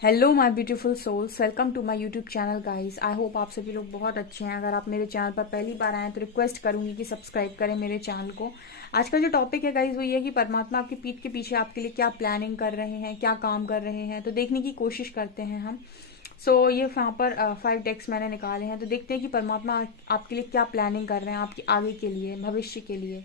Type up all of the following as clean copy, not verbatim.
Hello my beautiful souls, welcome to my YouTube channel guys. I hope आप सभी लोग बहुत अच्छे हैं। अगर आप मेरे चैनल पर पहली बार आए हैं तो रिक्वेस्ट करूंगी कि सब्सक्राइब करें मेरे चैनल को। आज का जो टॉपिक है गाइस वो ये है कि परमात्मा आपकी पीठ के पीछे आपके लिए क्या प्लानिंग कर रहे हैं, क्या काम कर रहे हैं, तो देखने की कोशिश करते हैं हम। ये यहाँ पर 5 डेक्स मैंने निकाले हैं, तो देखते हैं कि परमात्मा आपके लिए क्या प्लानिंग कर रहे हैं, आपके आगे के लिए, भविष्य के लिए।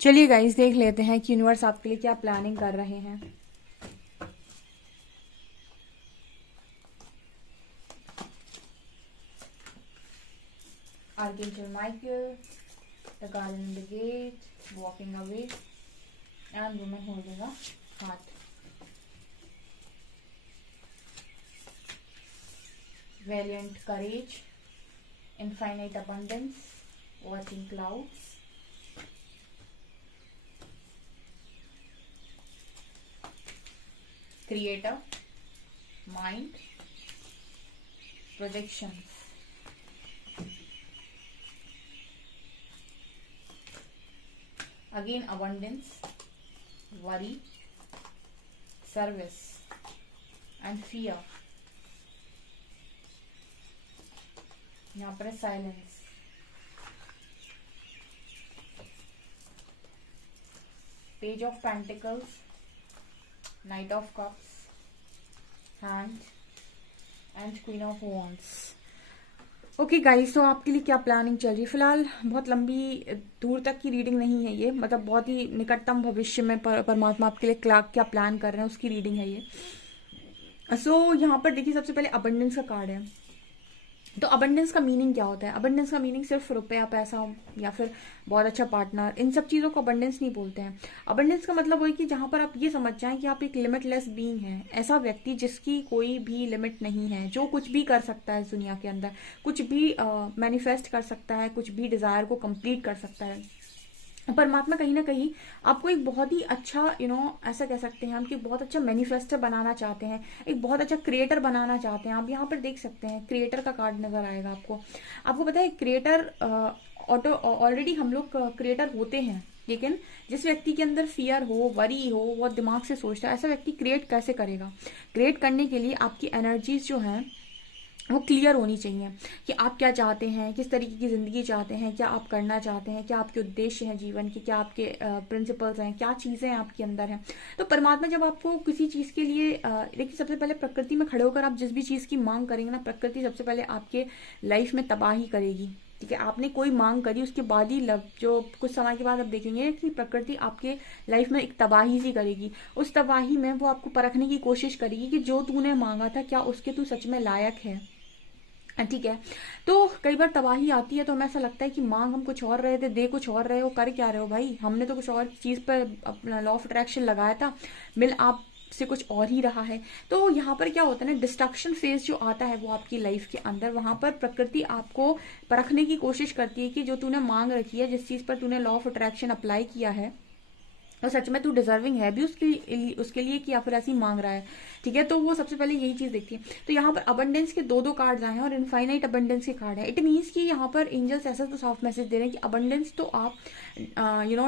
चलिए गाइस, देख लेते हैं कि यूनिवर्स आपके लिए क्या प्लानिंग कर रहे हैं। Archangel Michael, the garden in the gate, walking away, and woman holding a heart. Valiant courage, infinite abundance, watching clouds, creator, mind, projections. Again, abundance, worry, service, and fear. यहाँ पर है silence, page of pentacles, night of cups, hand, and queen of wands. Okay guys, तो आपके लिए क्या planning चल रही है फिलहाल? बहुत लंबी दूर तक की रीडिंग नहीं है ये, मतलब बहुत ही निकटतम भविष्य में परमात्मा आपके लिए क्या प्लान कर रहे हैं उसकी रीडिंग है ये। यहाँ पर देखिए, सबसे पहले अबंडेंस का कार्ड है। तो अबंडेंस का मीनिंग क्या होता है? अबंडेंस का मीनिंग सिर्फ रुपया, पैसा या फिर बहुत अच्छा पार्टनर, इन सब चीज़ों को अबंडेंस नहीं बोलते हैं। अबंडेंस का मतलब वही कि जहाँ पर आप ये समझ जाएं कि आप एक लिमिटलेस बीइंग हैं, ऐसा व्यक्ति जिसकी कोई भी लिमिट नहीं है, जो कुछ भी कर सकता है इस दुनिया के अंदर, कुछ भी मैनिफेस्ट कर सकता है, कुछ भी डिजायर को कंप्लीट कर सकता है। परमात्मा कहीं ना कहीं आपको एक बहुत ही अच्छा ऐसा कह सकते हैं हम कि बहुत अच्छा मैनिफेस्टर बनाना चाहते हैं, एक बहुत अच्छा क्रिएटर बनाना चाहते हैं। आप यहाँ पर देख सकते हैं क्रिएटर का कार्ड नजर आएगा आपको। आपको पता है क्रिएटर ऑटो ऑलरेडी हम लोग क्रिएटर होते हैं, लेकिन जिस व्यक्ति के अंदर फियर हो, वरी हो, वो दिमाग से सोचता है, ऐसा व्यक्ति क्रिएट कैसे करेगा? क्रिएट करने के लिए आपकी एनर्जीज जो हैं वो क्लियर होनी चाहिए कि आप क्या चाहते हैं, किस तरीके की ज़िंदगी चाहते हैं, क्या आप करना चाहते हैं, क्या आपके उद्देश्य हैं जीवन के, क्या आपके प्रिंसिपल्स हैं, क्या चीज़ें आपके अंदर हैं। तो परमात्मा जब आपको किसी चीज़ के लिए देखिए, सबसे पहले प्रकृति में खड़े होकर आप जिस भी चीज़ की मांग करेंगे ना, प्रकृति सबसे पहले आपके लाइफ में तबाही करेगी। ठीक है, आपने कोई मांग करी, उसके बाद ही जो कुछ समय के बाद आप देखेंगे कि प्रकृति आपके लाइफ में एक तबाही सी करेगी। उस तबाही में वो आपको परखने की कोशिश करेगी कि जो तूने मांगा था क्या उसके तू सच में लायक है। ठीक है, तो कई बार तबाही आती है तो हमें ऐसा लगता है कि मांग हम कुछ और रहे थे, दे कुछ और रहे हो, कर क्या रहे हो भाई, हमने तो कुछ और चीज़ पर अपना लॉ ऑफ अट्रैक्शन लगाया था, मिल आप से कुछ और ही रहा है। तो यहाँ पर क्या होता है ना, डिस्ट्रक्शन फेज जो आता है वो आपकी लाइफ के अंदर, वहां पर प्रकृति आपको परखने की कोशिश करती है कि जो तूने मांग रखी है, जिस चीज पर तूने लॉ ऑफ अट्रैक्शन अप्लाई किया है, और सच में तू डिजर्विंग है भी उसके लिए कि या फिर ऐसी मांग रहा है। ठीक है, तो वो सबसे पहले यही चीज देखती है। तो यहाँ पर अबंडेंस के दो कार्ड्स आए हैं और इनफाइनाइट अबंडेंस के कार्ड है। इट मीन्स कि यहाँ पर एंजल्स ऐसा तो सॉफ्ट मैसेज दे रहे हैं कि अबंडेंस तो आप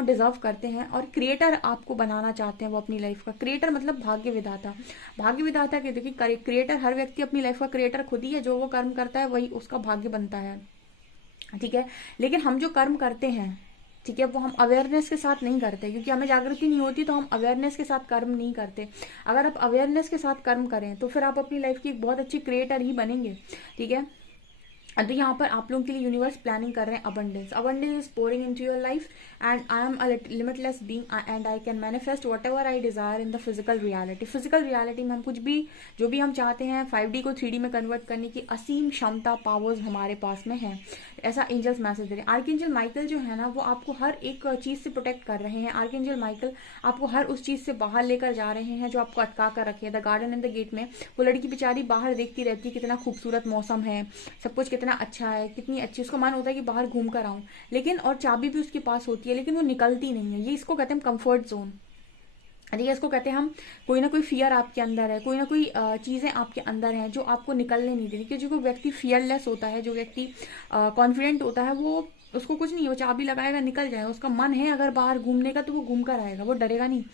डिजर्व करते हैं, और क्रिएटर आपको बनाना चाहते हैं वो अपनी लाइफ का। क्रिएटर मतलब भाग्य विधाता। भाग्य विधाता के देखिए, क्रिएटर, हर व्यक्ति अपनी लाइफ का क्रिएटर खुद ही है। जो वो कर्म करता है वही उसका भाग्य बनता है। ठीक है, लेकिन हम जो कर्म करते हैं, ठीक है, वो हम अवेयरनेस के साथ नहीं करते, क्योंकि हमें जागृति नहीं होती, तो हम अवेयरनेस के साथ कर्म नहीं करते। अगर आप अवेयरनेस के साथ कर्म करें तो फिर आप अपनी लाइफ की एक बहुत अच्छी क्रिएटर ही बनेंगे। ठीक है, तो यहाँ पर आप लोगों के लिए यूनिवर्स प्लानिंग कर रहे हैं abundance. Abundance is pouring into your life and I am a limitless being and I can manifest whatever I Dzire in the physical reality. Physical reality में हम कुछ भी, जो भी हम चाहते हैं, 5D को 3D में कन्वर्ट करने की असीम क्षमता, पावर्स हमारे पास में है। ऐसा एंजल्स मैसेज दे रहे हैं। आर्कएंजल माइकल जो है ना, वो आपको हर एक चीज से प्रोटेक्ट कर रहे हैं। आर्कएंजल माइकल आपको हर उस चीज से बाहर लेकर जा रहे हैं जो आपको अटका कर रखे है। The garden and the gate में वो लड़की बेचारी बाहर देखती रहती है, कितना खूबसूरत मौसम है, सब कुछ कितना अच्छा है, कितनी अच्छी, उसको मन होता है कि बाहर घूम कर आऊं, लेकिन और चाबी भी उसके पास होती है, लेकिन वो निकलती नहीं है। ये इसको कहते हैं कंफर्ट जोन। ठीक है, इसको कहते हैं हम, कोई ना कोई फियर आपके अंदर है, कोई ना कोई चीजें आपके अंदर हैं जो आपको निकलने नहीं दे रही। क्योंकि जो व्यक्ति फियरलेस होता है, जो व्यक्ति कॉन्फिडेंट होता है, वो उसको कुछ नहीं, वो चाबी लगाएगा निकल जाएगा। उसका मन है अगर बाहर घूमने का तो वो घूम कर आएगा, वो डरेगा नहीं,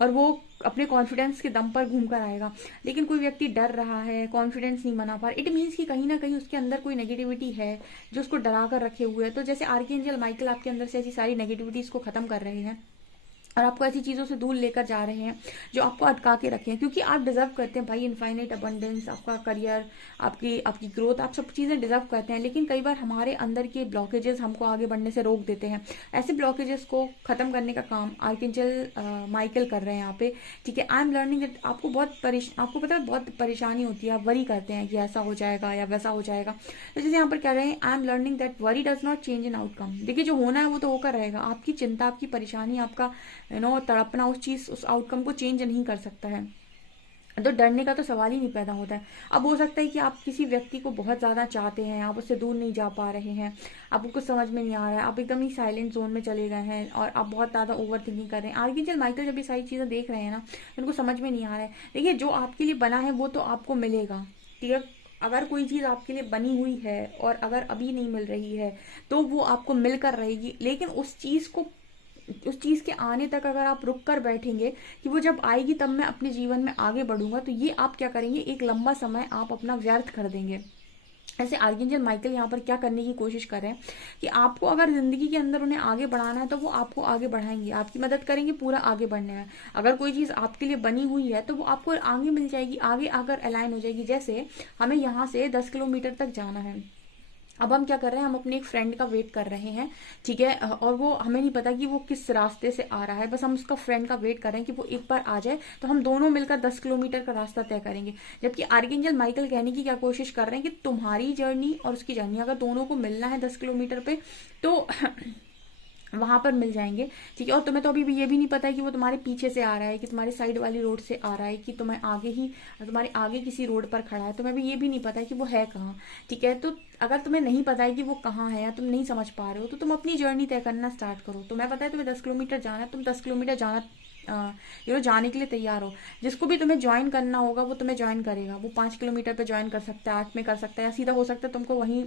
और वो अपने कॉन्फिडेंस के दम पर घूम कर आएगा। लेकिन कोई व्यक्ति डर रहा है, कॉन्फिडेंस नहीं बना पा रहा, इट मीन्स कि कहीं ना कहीं उसके अंदर कोई नेगेटिविटी है जो उसको डरा कर रखे हुए है। तो जैसे आर्कएंजल माइकल आपके अंदर से ऐसी सारी नेगेटिविटीज को खत्म कर रहे हैं और आपको ऐसी चीजों से दूर लेकर जा रहे हैं जो आपको अटका के रखे हैं, क्योंकि आप डिजर्व करते हैं भाई इनफाइनाइट अबंडेंस, आपका करियर, आपकी आपकी ग्रोथ, आप सब चीजें डिजर्व करते हैं। लेकिन कई बार हमारे अंदर के ब्लॉकेजेस हमको आगे बढ़ने से रोक देते हैं। ऐसे ब्लॉकेजेस को खत्म करने का काम आर्कएंजल माइकल कर रहे हैं यहाँ पे। ठीक है, आई एम लर्निंग दैट आपको आपको पता है बहुत परेशानी होती है, आप वरी करते हैं कि ऐसा हो जाएगा या वैसा हो जाएगा। तो जैसे यहाँ पर कह रहे हैं, I am learning that worry does not change in outcome. देखिए, जो होना है वो तो होकर रहेगा। आपकी चिंता, आपकी परेशानी, आपका तड़पना उस आउटकम को चेंज नहीं कर सकता है। तो डरने का तो सवाल ही नहीं पैदा होता है। अब हो सकता है कि आप किसी व्यक्ति को बहुत ज्यादा चाहते हैं, आप उससे दूर नहीं जा पा रहे हैं, आपको कुछ समझ में नहीं आ रहा है, आप एकदम ही साइलेंट जोन में चले गए हैं और आप बहुत ज्यादा ओवर थिंकिंग कर रहे हैं। आर्कएंजल माइकल जब ये सारी चीजें देख रहे हैं ना, उनको समझ में नहीं आ रहा है। देखिए, जो आपके लिए बना है वो तो आपको मिलेगा। ठीक है, अगर कोई चीज आपके लिए बनी हुई है और अगर अभी नहीं मिल रही है तो वो आपको मिलकर रहेगी। लेकिन उस चीज के आने तक अगर आप रुक कर बैठेंगे कि वो जब आएगी तब मैं अपने जीवन में आगे बढ़ूंगा, तो ये आप क्या करेंगे, एक लंबा समय आप अपना व्यर्थ कर देंगे। ऐसे आर्कएंजल माइकल यहाँ पर क्या करने की कोशिश कर रहे हैं कि आपको अगर जिंदगी के अंदर उन्हें आगे बढ़ाना है तो वो आपको आगे बढ़ाएंगे, आपकी मदद करेंगे पूरा आगे बढ़ने में। अगर कोई चीज आपके लिए बनी हुई है तो वो आपको आगे मिल जाएगी, आगे आकर अलाइन हो जाएगी। जैसे हमें यहाँ से 10 किलोमीटर तक जाना है, अब हम क्या कर रहे हैं, हम अपने एक फ्रेंड का वेट कर रहे हैं। ठीक है, और वो हमें नहीं पता कि वो किस रास्ते से आ रहा है, बस हम उसका फ्रेंड का वेट कर रहे हैं कि वो एक बार आ जाए तो हम दोनों मिलकर 10 किलोमीटर का रास्ता तय करेंगे। जबकि आर्कएंजल माइकल कहने की क्या कोशिश कर रहे हैं कि तुम्हारी जर्नी और उसकी जर्नी अगर दोनों को मिलना है 10 किलोमीटर पे तो वहां पर मिल जाएंगे। ठीक है, और तुम्हें तो अभी भी ये भी नहीं पता है कि वो तुम्हारे पीछे से आ रहा है, कि तुम्हारे साइड वाली रोड से आ रहा है, कि तुम्हारे आगे किसी रोड पर खड़ा है, तुम्हें भी ये भी नहीं पता है कि वो है कहाँ। ठीक है, तो अगर तुम्हें नहीं पता है कि वो कहाँ है या तुम नहीं समझ पा रहे हो तो तुम अपनी जर्नी तय करना स्टार्ट करो। तुम्हें पता है तुम्हें 10 किलोमीटर जाना है, तुम 10 किलोमीटर जाने के लिए तैयार हो। जिसको भी तुम्हें ज्वाइन करना होगा वो तुम्हें ज्वाइन करेगा। वो 5 किलोमीटर पे ज्वाइन कर सकता है, 8 में कर सकता है, या सीधा हो सकता है तुमको वहीं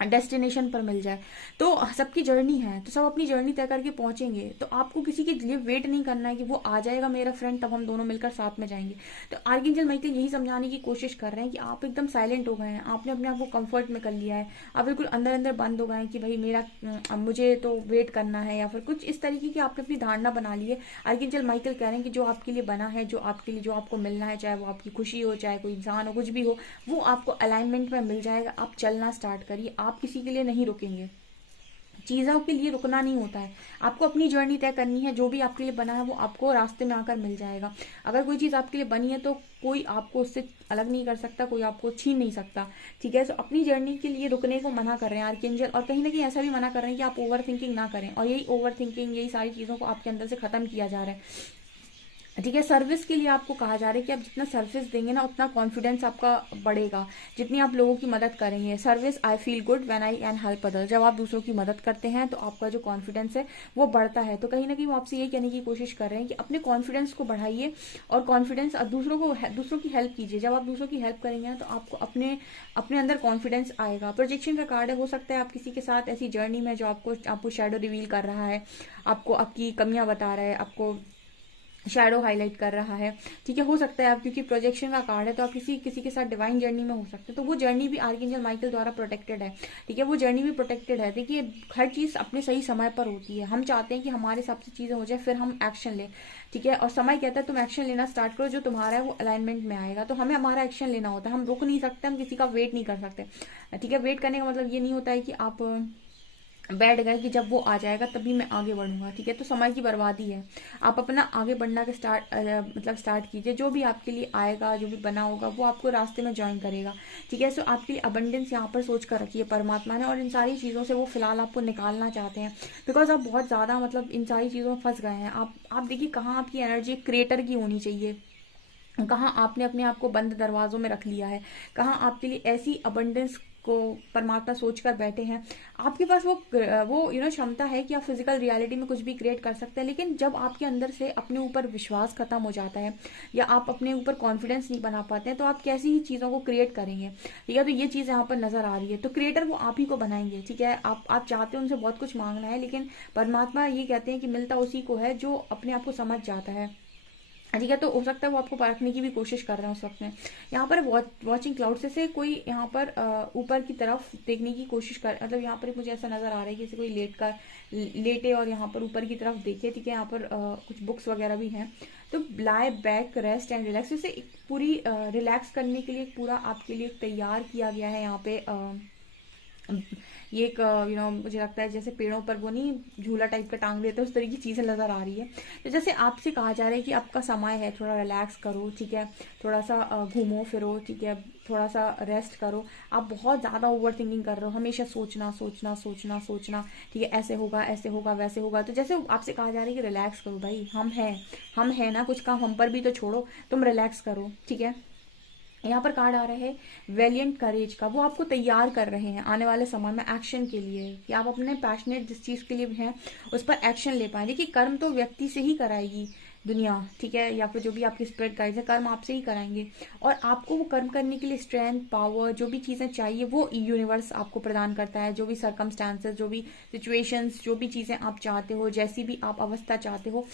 डेस्टिनेशन पर मिल जाए। तो सबकी जर्नी है, तो सब अपनी जर्नी तय करके पहुंचेंगे, तो आपको किसी के लिए वेट नहीं करना है कि वो आ जाएगा मेरा फ्रेंड तब हम दोनों मिलकर साथ में जाएंगे। तो आर्किंजल माइकल यही समझाने की कोशिश कर रहे हैं कि आप एकदम साइलेंट हो गए हैं, आपने अपने आप को कंफर्ट में कर लिया है, आप बिल्कुल अंदर अंदर बंद हो गए हैं कि भाई मेरा मुझे तो वेट करना है, या फिर कुछ इस तरीके की आपने अपनी धारणा बना ली है। आर्किंजल माइकल कह रहे हैं कि जो आपके लिए बना है, जो आपके लिए, जो आपको मिलना है, चाहे वो आपकी खुशी हो, चाहे कोई इंसान हो, कुछ भी हो, वो आपको अलाइनमेंट में मिल जाएगा। आप चलना स्टार्ट करिए, आप किसी के लिए नहीं रुकेंगे, चीज़ों के लिए रुकना नहीं होता है, आपको अपनी जर्नी तय करनी है। जो भी आपके लिए बना है वो आपको रास्ते में आकर मिल जाएगा। अगर कोई चीज़ आपके लिए बनी है तो कोई आपको उससे अलग नहीं कर सकता, कोई आपको छीन नहीं सकता, ठीक है। तो अपनी जर्नी के लिए रुकने को मना कर रहे हैं आर्कएंजल, और कहीं ना कहीं ऐसा भी मना कर रहे हैं कि आप ओवर थिंकिंग ना करें, और यही ओवर थिंकिंग, यही सारी चीज़ों को आपके अंदर से खत्म किया जा रहा है, ठीक है। सर्विस के लिए आपको कहा जा रहा है कि आप जितना सर्विस देंगे ना उतना कॉन्फिडेंस आपका बढ़ेगा, जितनी आप लोगों की मदद करेंगे। Service I feel good when I can help other, जब आप दूसरों की मदद करते हैं तो आपका जो कॉन्फिडेंस है वो बढ़ता है। तो कहीं ना कहीं वो आपसे ये कहने की कोशिश कर रहे हैं कि अपने कॉन्फिडेंस को बढ़ाइए, और कॉन्फिडेंस दूसरों की हेल्प कीजिए। जब आप दूसरों की हेल्प करेंगे ना तो आपको अपने अपने अंदर कॉन्फिडेंस आएगा। प्रोजेक्शन का कार्ड है, हो सकता है आप किसी के साथ ऐसी जर्नी में जो आपको शैडो रिवील कर रहा है, आपको आपकी कमियां बता रहा है, आपको शैडो हाईलाइट कर रहा है, ठीक है। हो सकता है आप, क्योंकि प्रोजेक्शन का कार्ड है, तो आप किसी के साथ डिवाइन जर्नी में हो सकते हैं, तो वो जर्नी भी आर्कएंजल माइकल द्वारा प्रोटेक्टेड है, ठीक है। वो जर्नी भी प्रोटेक्टेड है। देखिए, हर चीज़ अपने सही समय पर होती है। हम चाहते हैं कि हमारे हिसाब से चीज़ें हो जाए, फिर हम एक्शन लें, ठीक है। और समय कहता है तुम एक्शन लेना स्टार्ट करो, जो तुम्हारा है वो अलाइनमेंट में आएगा। तो हमें हमारा एक्शन लेना होता है, हम रुक नहीं सकते, हम किसी का वेट नहीं कर सकते, ठीक है। वेट करने का मतलब ये नहीं होता है कि आप बैठ गए कि जब वो आ जाएगा तभी मैं आगे बढ़ूंगा, ठीक है। तो समय की बर्बादी है। आप अपना आगे बढ़ना के स्टार्ट कीजिए। जो भी आपके लिए आएगा, जो भी बना होगा, वो आपको रास्ते में ज्वाइन करेगा, ठीक है। सो आपके लिए अबंडेंस यहाँ पर सोच कर रखिए परमात्मा ने, और इन सारी चीज़ों से वो फिलहाल आपको निकालना चाहते हैं, बिकॉज आप बहुत ज़्यादा इन सारी चीज़ों में फंस गए हैं। आप देखिए कहाँ आपकी एनर्जी क्रिएटर की होनी चाहिए, कहाँ आपने अपने आप को बंद दरवाजों में रख लिया है, कहाँ आपके लिए ऐसी अबंडेंस को परमात्मा सोच कर बैठे हैं। आपके पास वो क्षमता है कि आप फिजिकल रियलिटी में कुछ भी क्रिएट कर सकते हैं, लेकिन जब आपके अंदर से अपने ऊपर विश्वास खत्म हो जाता है, या आप अपने ऊपर कॉन्फिडेंस नहीं बना पाते हैं, तो आप कैसी ही चीज़ों को क्रिएट करेंगे, ठीक है। तो ये चीज़ यहाँ पर नजर आ रही है। तो क्रिएटर वो आप ही को बनाएंगे, ठीक है। आप चाहते हैं उनसे बहुत कुछ मांगना है, लेकिन परमात्मा ये कहते हैं कि मिलता उसी को है जो अपने आप को समझ जाता है, ठीक है। तो हो सकता है वो आपको परखने की भी कोशिश कर रहे हैं उस वक्त में। यहाँ पर वॉचिंग क्लाउड से कोई यहाँ पर ऊपर की तरफ देखने की कोशिश कर, मतलब यहाँ पर मुझे ऐसा नजर आ रहा है कि जैसे कोई लेटे और यहाँ पर ऊपर की तरफ देखे, ठीक है। यहाँ पर कुछ बुक्स वगैरह भी हैं। तो लाई बैक, रेस्ट एंड रिलैक्स, जैसे एक पूरी रिलैक्स करने के लिए पूरा आपके लिए तैयार किया गया है यहाँ पे। ये एक मुझे लगता है जैसे पेड़ों पर वो नहीं झूला टाइप का टांग देते, उस तरह की चीज़ें नज़र आ रही है। तो जैसे आपसे कहा जा रहा है कि आपका समय है, थोड़ा रिलैक्स करो, ठीक है। थोड़ा सा घूमो फिरो, ठीक है। थोड़ा सा रेस्ट करो। आप बहुत ज़्यादा ओवर थिंकिंग कर रहे हो, हमेशा सोचना सोचना सोचना सोचना, ठीक है। ऐसे होगा, ऐसे होगा, वैसे होगा। तो जैसे आपसे कहा जा रहा है कि रिलैक्स करो भाई, हम हैं ना, कुछ काम हम पर भी तो छोड़ो, तुम रिलैक्स करो, ठीक है। यहाँ पर कार्ड आ रहा है वेलियंट करेज का, वो आपको तैयार कर रहे हैं आने वाले समय में एक्शन के लिए, कि आप अपने पैशनेट जिस चीज़ के लिए हैं उस पर एक्शन ले पाए। देखिए, कर्म तो व्यक्ति से ही कराएगी दुनिया, ठीक है, या फिर जो भी आपकी स्पिरिट गाइड्स है, कर्म आपसे ही कराएंगे, और आपको वो कर्म करने के लिए स्ट्रेंथ, पावर, जो भी चीज़ें चाहिए वो यूनिवर्स आपको प्रदान करता है। जो भी सर्कमस्टांसेस, जो भी सिचुएशंस, जो भी चीज़ें आप चाहते हो, जैसी भी आप अवस्था चाहते हो,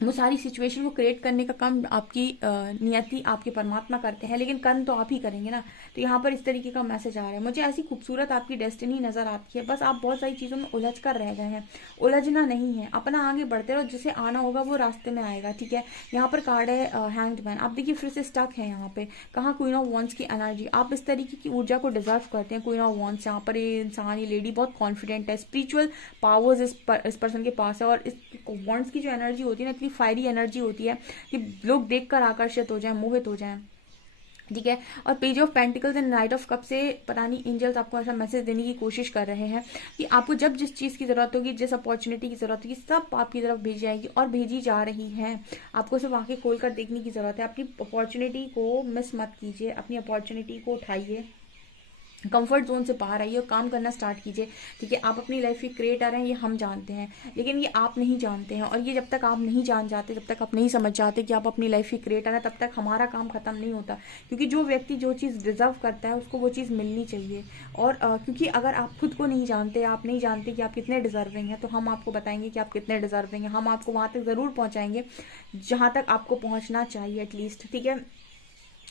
वो सारी सिचुएशन को क्रिएट करने का काम आपकी नियति, आपके परमात्मा करते हैं, लेकिन कर्म तो आप ही करेंगे ना। तो यहाँ पर इस तरीके का मैसेज आ रहा है। मुझे ऐसी खूबसूरत आपकी डेस्टिनी नजर आती है, बस आप बहुत सारी चीज़ों में उलझ कर रह गए हैं। उलझना नहीं है, अपना आगे बढ़ते रहो, जिसे आना होगा वो रास्ते में आएगा, ठीक है। यहाँ पर कार्ड है हैंग्ड मैन। आप देखिए फिर से स्टक है यहाँ पे, कहाँ क्वीन ऑफ वॉन्ड्स की एनर्जी। आप इस तरीके की ऊर्जा को डिजर्व करते हैं, क्वीन ऑफ वॉन्ड्स। यहाँ पर ये इंसान, ये लेडी बहुत कॉन्फिडेंट है, स्पिरिचुअल पावर्स इस पर्सन के पास है, और इस वॉन्ड्स की जो एनर्जी होती है ना, इतनी फायरी एनर्जी होती है कि लोग देखकर आकर्षित हो जाएं, मोहित हो जाएं, ठीक है। और page of pentacles and night of cup से पता नहीं एंजल्स आपको ऐसा मैसेज देने की कोशिश कर रहे हैं कि आपको जब जिस चीज़ की ज़रूरत होगी, जिस अपॉर्चुनिटी की ज़रूरत होगी, सब आपकी तरफ भेजी जाएगी और भेजी जा रही है। आपको सिर्फ आंखें खोलकर देखने की ज़रूरत है। अपनी अपॉर्चुनिटी को मिस मत कीजिए, अपनी अपॉर्चुनिटी को उठाइए, कंफर्ट जोन से बाहर आइए और काम करना स्टार्ट कीजिए। ठीक है, आप अपनी लाइफ के क्रिएटर हैं, ये हम जानते हैं, लेकिन ये आप नहीं जानते हैं। और ये जब तक आप नहीं जान जाते, जब तक आप नहीं समझ जाते कि आप अपनी लाइफ के क्रिएटर हैं, तब तक हमारा काम खत्म नहीं होता। क्योंकि जो व्यक्ति जो चीज़ डिजर्व करता है उसको वो चीज़ मिलनी चाहिए। और क्योंकि अगर आप खुद को नहीं जानते, आप नहीं जानते कि आप कितने डिजर्विंग हैं, तो हम आपको बताएंगे कि आप कितने डिजर्विंग हैं। हम आपको वहाँ तक ज़रूर पहुँचाएंगे जहाँ तक आपको पहुँचना चाहिए एटलीस्ट। ठीक है,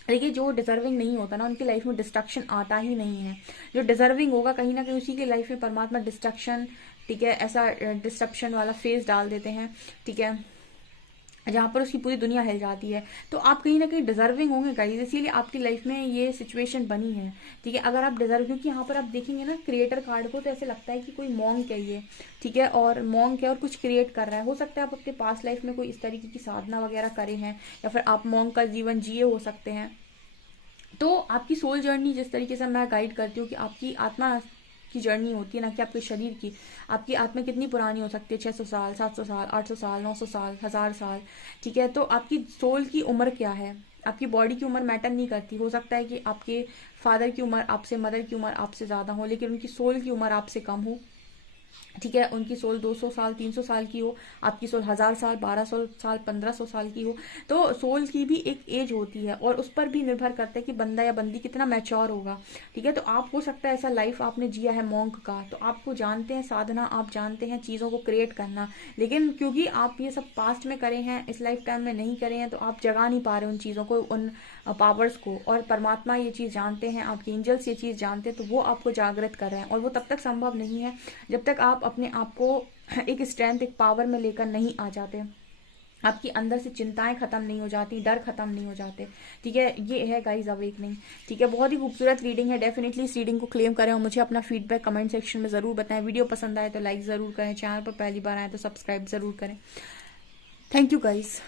देखिए जो डिजर्विंग नहीं होता ना, उनकी लाइफ में डिस्ट्रक्शन आता ही नहीं है। जो डिजर्विंग होगा कहीं ना कहीं उसी की लाइफ में परमात्मा डिस्ट्रक्शन, ठीक है, ऐसा डिस्ट्रप्शन वाला फेज डाल देते हैं। ठीक है, जहाँ पर उसकी पूरी दुनिया हिल जाती है। तो आप कहीं ना कहीं डिजर्विंग होंगे गाइस, इसीलिए आपकी लाइफ में ये सिचुएशन बनी है। ठीक है, अगर आप डिजर्व, क्योंकि यहाँ पर आप देखेंगे ना क्रिएटर कार्ड को, तो ऐसे लगता है कि कोई मॉन्क है ये। ठीक है, और मॉन्क है और कुछ क्रिएट कर रहा है। हो सकता है आप अपने पास्ट लाइफ में कोई इस तरीके की साधना वगैरह करे हैं, या फिर आप मॉन्क का जीवन जिए हो सकते हैं। तो आपकी सोल जर्नी जिस तरीके से मैं गाइड करती हूँ कि आपकी आत्मा की जर्नी होती है, ना कि आपके शरीर की। आपकी आत्मा कितनी पुरानी हो सकती है, 600 साल, 700 साल, 800 साल, 900 साल, 1000 साल। ठीक है, तो आपकी सोल की उम्र क्या है? आपकी बॉडी की उम्र मैटर नहीं करती। हो सकता है कि आपके फादर की उम्र आपसे, मदर की उम्र आपसे ज़्यादा हो, लेकिन उनकी सोल की उम्र आपसे कम हो। ठीक है, उनकी सोल 200 साल, 300 साल की हो, आपकी सोल 1000 साल, 1200 साल, 1500 साल की हो। तो सोल की भी एक एज होती है, और उस पर भी निर्भर करता है कि बंदा या बंदी कितना मैच्योर होगा। ठीक है, तो आप, हो सकता है ऐसा लाइफ आपने जिया है मॉन्क का, तो आपको जानते हैं साधना, आप जानते हैं चीज़ों को क्रिएट करना, लेकिन क्योंकि आप ये सब पास्ट में करे हैं, इस लाइफ टाइम में नहीं करे हैं, तो आप जगा नहीं पा रहे उन चीज़ों को, उन पावर्स को। और परमात्मा ये चीज़ जानते हैं, आपके एंजल्स ये चीज़ जानते हैं, तो वो आपको जागृत कर रहे हैं। और वो तब तक संभव नहीं है जब तक आप अपने आप को एक स्ट्रेंथ, एक पावर में लेकर नहीं आ जाते, आपकी अंदर से चिंताएं खत्म नहीं हो जाती, डर खत्म नहीं हो जाते। ठीक है, ये है गाइज अवेकनिंग। ठीक है, बहुत ही खूबसूरत रीडिंग है। डेफिनेटली इस रीडिंग को क्लेम करें और मुझे अपना फीडबैक कमेंट सेक्शन में ज़रूर बताएं। वीडियो पसंद आए तो लाइक ज़रूर करें, चैनल पर पहली बार आए तो सब्सक्राइब ज़रूर करें। Thank you guys.